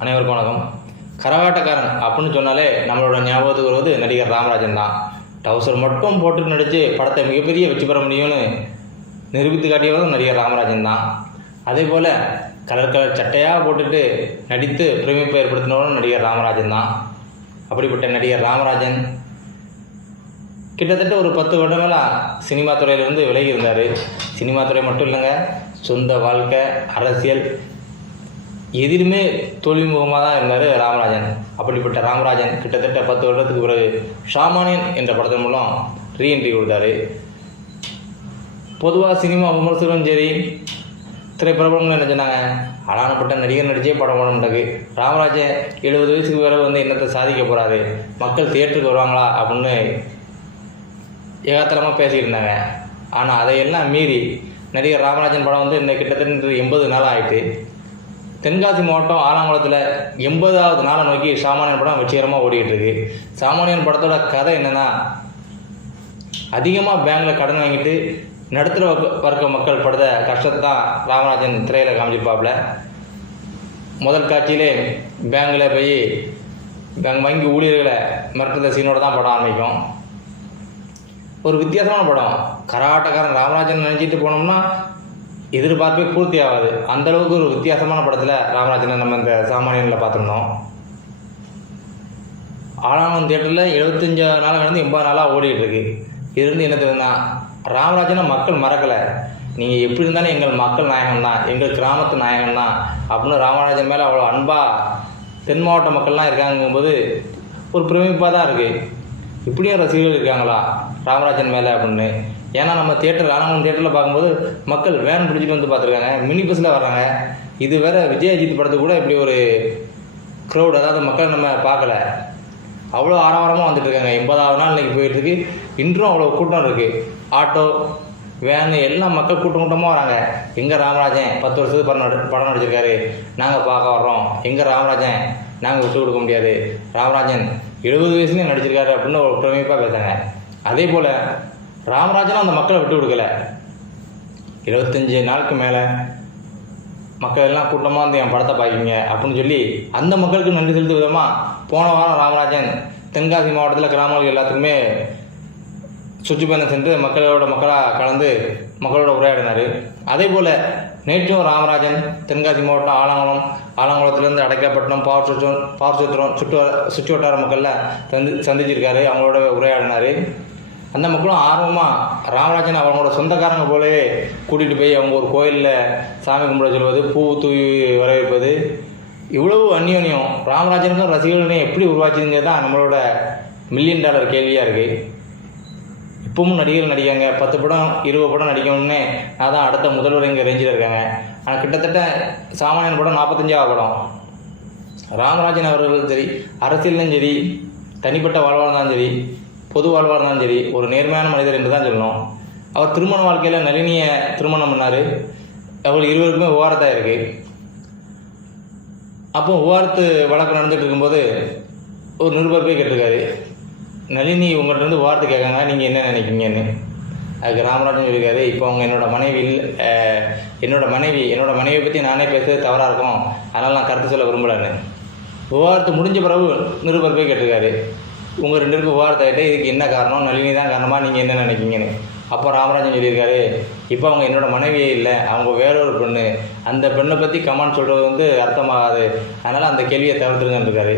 அனைவருக்கும் வணக்கம். கரகாட்டக்காரன் அப்படின்னு சொன்னாலே நம்மளோட ஞாபகத்துக்கு வருவது நடிகர் ராமராஜன் தான். டவுசர் மட்டும் போட்டு நடித்து படத்தை மிகப்பெரிய வெற்றி பெற முடியும்னு நிரூபித்து காட்டியவரும் நடிகர் ராமராஜன் தான். அதே போல் கலர் கலர் சட்டையாக போட்டுட்டு நடித்து பிரமிப்பை ஏற்படுத்தினவரும் நடிகர் ராமராஜன் தான். அப்படிப்பட்ட நடிகர் ராமராஜன் கிட்டத்தட்ட ஒரு 10 வருடங்களாக சினிமா துறையிலிருந்து விலகி இருந்தார். சினிமா துறை மட்டும் இல்லைங்க, சொந்த வாழ்க்கை, அரசியல் எதிலுமே தோல்விமுகமாக தான் இருந்தார் ராமராஜன். அப்படிப்பட்ட ராமராஜன் கிட்டத்தட்ட 10 வருடத்துக்கு பிறகு சாமானியன் என்ற படத்தின் மூலம் ரீஎன்ட்ரி கொடுத்தாரு. பொதுவாக சினிமா விமர்சனம் சரி, திரைப்பிரபலங்கள் என்ன சொன்னாங்க, அலானப்பட்ட நடிகர் நடிச்சே படம் போட மாட்டாங்க, ராமராஜன் 70 வயசுக்கு பிறகு என்னத்தை சாதிக்க போகிறாரு, மக்கள் தியேட்டருக்கு வருவாங்களா அப்படின்னு ஏகாத்தலமாக பேசிக்கிட்டு இருந்தாங்க. ஆனால் அதையெல்லாம் மீறி நடிகர் ராமராஜன் படம் இன்னைக்கு கிட்டத்தட்ட 80 நாள் ஆகிட்டு தென்காசி மாவட்டம் ஆலங்குளத்தில் 80வது நாளை நோக்கி சாமானியன் படம் வெற்றிகரமாக ஓடிக்கிட்டு இருக்கு. சாமானியன் படத்தோட கதை என்னென்னா, அதிகமாக பேங்கில் கடன் வாங்கிட்டு நடுத்தர வர்க்க மக்கள் படுத்த கஷ்டத்தை தான் ராமராஜன் திரையில் காமிச்சிருப்பாப்புல. முதல் காட்சியிலே பேங்கில் போய் வங்கி ஊழியர்களை மிரட்டுற சீனோட தான் படம் ஆரம்பிக்கும். ஒரு வித்தியாசமான படம். கரகாட்டக்காரன் ராமராஜன் நினச்சிட்டு போனோம்னா எதிர்பார்ப்பே பூர்த்தி ஆகாது. அந்தளவுக்கு ஒரு வித்தியாசமான படத்தில் ராமராஜனை நம்ம இந்த சாமானியனில் பார்த்துருந்தோம். ஆலாங்குளம் தியேட்டரில் 75 நாள் கடந்து 80 நாளாக ஓடிக்கிட்டு இருக்கு. இருந்து என்ன தெரியுதுன்னா, ராமராஜனை மக்கள் மறக்கலை, நீங்கள் எப்படி இருந்தாலும் எங்கள் மக்கள் நாயகம் தான், எங்கள் கிராமத்து நாயகம் தான் அப்படின்னு ராமராஜன் மேலே அவ்வளோ அன்பாக தென் மாவட்ட மக்கள்லாம் இருக்காங்கும்போது ஒரு பிரமிப்பாக தான் இருக்குது. இப்படியும் ரசிகர்கள் இருக்காங்களா ராமராஜன் மேலே அப்படின்னு. ஏன்னா நம்ம ஆலங்குளம் தியேட்டரில் பார்க்கும்போது மக்கள் வேன் பிடிச்சிட்டு வந்து பார்த்துருக்காங்க, மினி பஸ்ஸில் வர்றாங்க. இது வேறு விஜயஜித் படத்துக்கு கூட இப்படி ஒரு க்ரௌட், அதாவது மக்கள் நம்ம பார்க்கல, அவ்வளோ ஆரவாரமாக வந்துட்டு இருக்காங்க. 80வது நாள் இன்றைக்கி போயிட்டுருக்கு. இன்றும் அவ்வளோ கூட்டம் இருக்குது. ஆட்டோ, வேனு எல்லாம் மக்கள் கூட்டமாக வராங்க. எங்கே ராமராஜன் 10 வருஷத்துக்கு படம் நடிச்சிருக்காரு, நாங்கள் பார்க்க வர்றோம். எங்கே ராமராஜன், நாங்கள் விட்டு கொடுக்க முடியாது, ராமராஜன் 70 வயசுலேயும் நடிச்சிருக்காரு அப்படின்னு ஒரு பிரமிப்பாக பேசுகிறாங்க. அதே போல் ராமராஜனும் அந்த மக்களை விட்டு கொடுக்கல. 75 நாளுக்கு மேலே மக்கள் எல்லாம் கூட்டமாக வந்து என் படத்தை பார்க்கிங்க அப்படின்னு சொல்லி அந்த மக்களுக்கு நன்றி செலுத்தும் விதமாக போன வாரம் ராமராஜன் தென்காசி மாவட்டத்தில் கிராமங்கள் எல்லாத்துக்குமே சுற்றுப்பயணம் சென்று மக்களாக கலந்து மக்களோட உரையாடினார். அதே போல் நேற்றும் ராமராஜன் தென்காசி மாவட்டம் ஆலங்குளத்துலேருந்து அடைக்கப்பட்டனம், பாவசத்திரம் சுற்று வட்டார மக்களில் சந்திச்சிருக்காரு. அவங்களோட உரையாடினார். அந்த மக்களும் ஆர்வமாக ராமராஜன் அவங்களோட சொந்தக்காரங்க போலவே கூட்டிகிட்டு போய் அவங்க ஒரு கோயிலில் சாமி கும்பிட சொல்வது, பூ தூவி வரவேற்பது, இவ்வளவு அந்யோன்யம் ராமராஜனுக்கும் ரசிகர்களையும் எப்படி உருவாச்சுங்கிறது தான் நம்மளோட $1 மில்லியன் கேள்வியாக இருக்குது. இப்பவும் நடிகர்கள் நடிக்காங்க, 10 படம் 20 படம் நடிக்கணும்னு அதான் அடுத்த முதல்வர் இங்கே ரேஞ்சில் இருக்காங்க. ஆனால் கிட்டத்தட்ட சாமானியன் படம் 45வது படம். ராமராஜன் அவர்கள் சரி, அரசியலும் சரி, தனிப்பட்ட வாழ்வாக இருந்தாலும் சரி, பொது வாழ்வாக இருந்தாலும் சரி, ஒரு நேர்மையான மனிதர் என்று தான் சொல்லணும். அவர் திருமண வாழ்க்கையில் நளினியை திருமணம் பண்ணார். அவர்கள் இருவருக்குமே விவாகரத்தாக இருக்குது. அப்போ விவாகரத்து வழக்கு நடந்துகிட்டு இருக்கும்போது ஒரு நிருபர் போய் கேட்டிருக்காரு, நளினி உங்கள்கிட்ட விவாகரத்து கேட்காங்க, நீங்கள் என்ன நினைக்கிங்கன்னு. அதுக்கு ராமராஜன் சொல்லியிருக்காரு, இப்போ அவங்க என்னோட மனைவியை பற்றி நானே பேசுறது தவறாக இருக்கும், அதனால் நான் கருத்து சொல்ல விரும்பலன்னு. விவாகரத்து முடிஞ்ச பிறகு நிருபர் போய் கேட்டிருக்காரு, உங்கள் 2 பேருக்கும் விவாகரத்து ஆகிட்டு இதுக்கு என்ன காரணம், நளினி தான் காரணமாக, நீங்கள் என்ன நினைக்கிங்கன்னு. அப்போ ராமராஜன் சொல்லியிருக்காரு, இப்போ அவங்க என்னோட மனைவியே இல்லை, அவங்க வேறொரு பெண்ணு, அந்த பெண்ணை பற்றி கமெண்ட் சொல்கிறது அர்த்தமாகாது, அதனால் அந்த கேள்வியை தவிர்த்துருங்கன்னு இருக்காரு.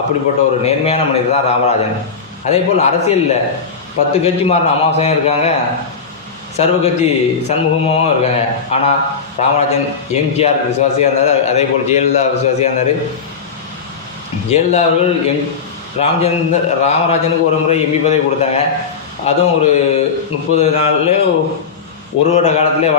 அப்படிப்பட்ட ஒரு நேர்மையான மனிதர் தான் ராமராஜன். அதே போல் அரசியலில் 10 கட்சி மாறின அமாவாசையும் இருக்காங்க, சர்வ கட்சி சண்முகமாகவும் இருக்காங்க. ஆனால் ராமராஜன் எம்ஜிஆர் விசுவாசியாக இருந்தார். அதே போல் ஜெயலலிதா விசுவாசியாக இருந்தார். ஜெயலலிதா அவர்கள் ராமராஜனுக்கு ஒரு முறை எம்பி பதவி கொடுத்தாங்க. அதுவும் ஒரு 30 நாள்லேயே 1 வருட காலத்திலே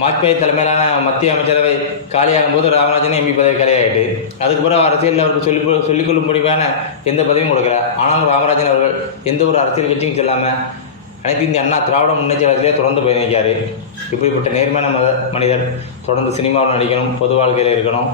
வாஜ்பாய் தலைமையிலான மத்திய அமைச்சரவை காலியாகும் போது ராமராஜனே எம்பி பதவி காலியாகிட்டு, அதுக்கு பிறகு அரசியலில் அவருக்கு சொல்லிக்கொள்ளும் முடிவான எந்த பதவியும் கொடுக்கல. ஆனாலும் ராமராஜன் அவர்கள் எந்த ஒரு அரசியல் கட்சியும் செல்லாமல் அனைத்து இந்திய அண்ணா திராவிட முன்னேற்ற கழகத்திலே தொடர்ந்து பயணிக்கார். இப்படிப்பட்ட நேர்மையான மனிதர் தொடர்ந்து சினிமாவில் நடிக்கணும், பொது வாழ்க்கையில் இருக்கணும்.